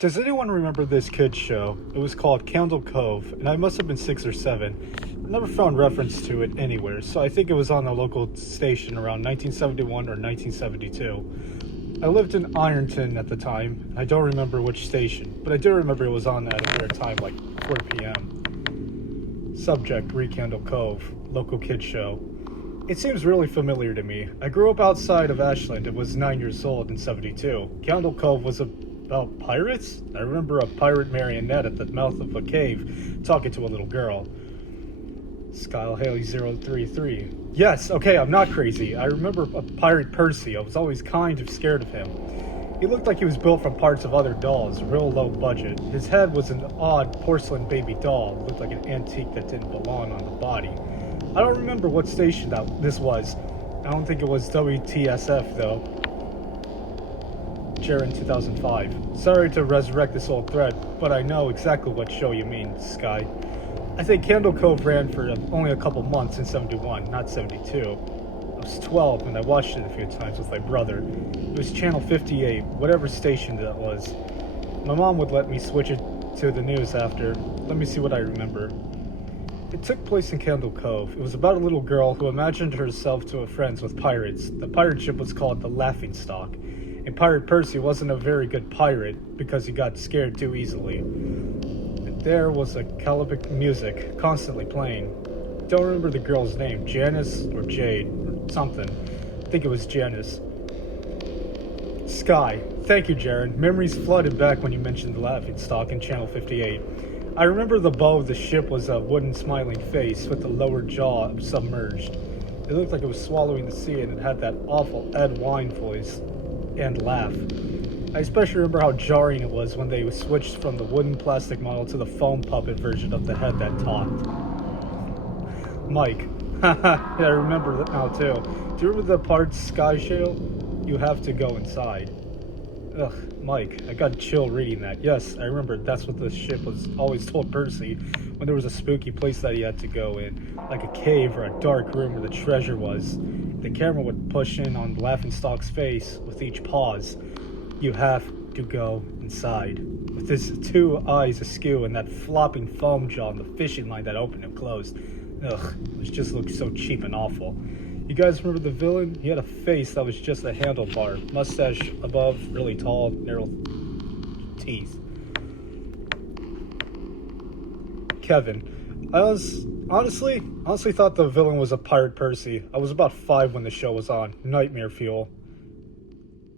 Does anyone remember this kids show? It was called Cove, and I must have been 6 or 7. I never found reference to it anywhere, so I think it was on a local station around 1971 or 1972. I lived in Ironton at the time. I don't remember which station, but I do remember it was on at a fair time, like 4 p.m. Subject, Rekindle Cove, local kids show. It seems really familiar to me. I grew up outside of Ashland and was 9 years old in 72. Candle Cove was about pirates? I remember a pirate marionette at the mouth of a cave talking to a little girl. Skyle Haley 033. Yes, okay, I'm not crazy. I remember a pirate Percy. I was always kind of scared of him. He looked like he was built from parts of other dolls, real low budget. His head was an odd porcelain baby doll. It looked like an antique that didn't belong on the body. I don't remember what station this was. I don't think it was WTSF though. Jaren 2005. Sorry to resurrect this old thread, but I know exactly what show you mean, Sky. I think Candle Cove ran for only a couple months in 71, not 72. I was 12 and I watched it a few times with my brother. It was channel 58, whatever station that was. My mom would let me switch it to the news after. Let me see what I remember. It took place in Candle Cove. It was about a little girl who imagined herself to have friends with pirates. The pirate ship was called the Laughingstock, and Pirate Percy wasn't a very good pirate because he got scared too easily. And there was a calabic music constantly playing. Don't remember the girl's name, Janice or Jade or something. I think it was Janice. Sky. Thank you, Jaren. Memories flooded back when you mentioned the Laughingstock in channel 58. I remember the bow of the ship was a wooden smiling face with the lower jaw submerged. It looked like it was swallowing the sea, and it had that awful Ed Wine voice and laugh. I especially remember how jarring it was when they switched from the wooden plastic model to the foam puppet version of the head that talked. Mike. Haha, yeah, I remember that now too. Do you remember the part Sky show? You have to go inside. Ugh, Mike, I got a chill reading that. Yes, I remember that's what the ship was always told Percy when there was a spooky place that he had to go in, like a cave or a dark room where the treasure was. The camera would push in on Laughingstock's face with each pause. You have to go inside. With his two eyes askew and that flopping foam jaw and the fishing line that opened and closed. Ugh, it just looked so cheap and awful. You guys remember the villain? He had a face that was just a handlebar, mustache above, really tall, narrow teeth. Kevin. I honestly thought the villain was a pirate Percy. I was about 5 when the show was on. Nightmare fuel.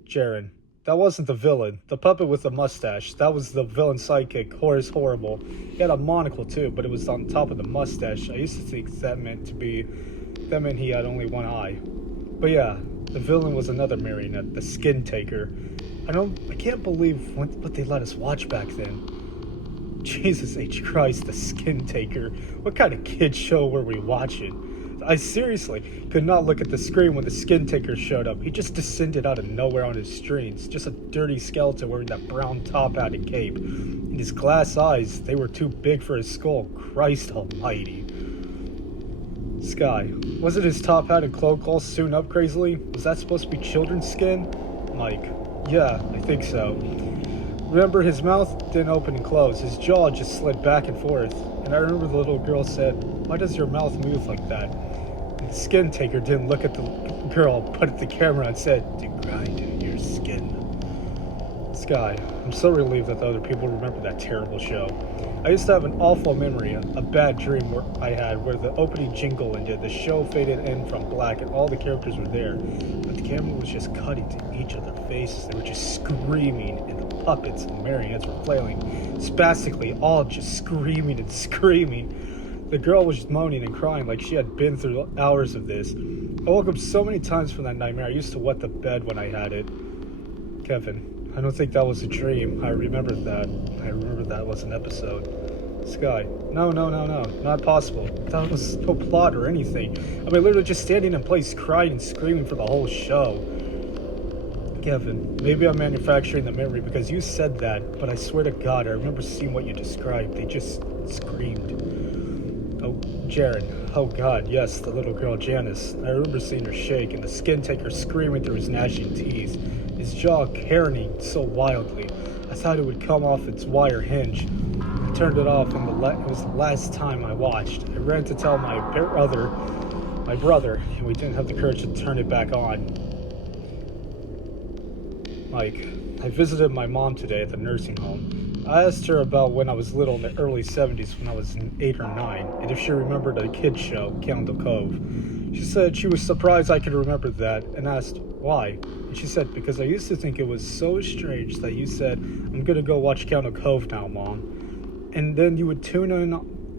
Jaren. That wasn't the villain. The puppet with the mustache. That was the villain's sidekick, Horace Horrible. He had a monocle too, but it was on top of the mustache. I used to think that meant he had only one eye. But yeah, the villain was another marionette, the Skin Taker. I can't believe what they let us watch back then. Jesus H. Christ, the Skin Taker. What kind of kid show were we watching? I seriously could not look at the screen when the Skin Taker showed up. He just descended out of nowhere on his streets. Just a dirty skeleton wearing that brown top hat and cape. And his glass eyes, they were too big for his skull. Christ almighty. Sky. Wasn't his top hat and cloak all sewn up crazily? Was that supposed to be children's skin? Mike. Yeah, I think so. Remember, his mouth didn't open and close. His jaw just slid back and forth. And I remember the little girl said, "Why does your mouth move like that?" And the Skin Taker didn't look at the girl, but at the camera and said, "To grind in your skin." Sky. I'm so relieved that the other people remember that terrible show. I used to have an awful memory, a bad dream I had where the opening jingle ended, the show faded in from black, and all the characters were there. But the camera was just cutting to each of their faces. They were just screaming, and the puppets and marionettes were flailing, spastically, all just screaming and screaming. The girl was moaning and crying like she had been through hours of this. I woke up so many times from that nightmare. I used to wet the bed when I had it. Kevin. I don't think that was a dream. I remember that. I remember that was an episode. Sky. No. Not possible. That was no plot or anything. I mean, literally just standing in place, crying and screaming for the whole show. Kevin, maybe I'm manufacturing the memory because you said that, but I swear to God, I remember seeing what you described. They just screamed. Oh, Jaren. Oh God, yes, the little girl Janice. I remember seeing her shake and the Skin Taker screaming through his gnashing teeth. His jaw carrying so wildly. I thought it would come off its wire hinge. I turned it off, and it was the last time I watched. I ran to tell my brother, and we didn't have the courage to turn it back on. Like, I visited my mom today at the nursing home. I asked her about when I was little in the early 70s when I was 8 or 9, and if she remembered a kid's show, Cove. She said she was surprised I could remember that, and asked why. And she said, because I used to think it was so strange that you said, I'm gonna go watch Cove now, Mom. And then you would tune in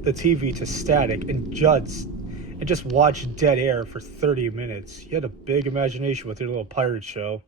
the TV to static and just watch dead air for 30 minutes. You had a big imagination with your little pirate show.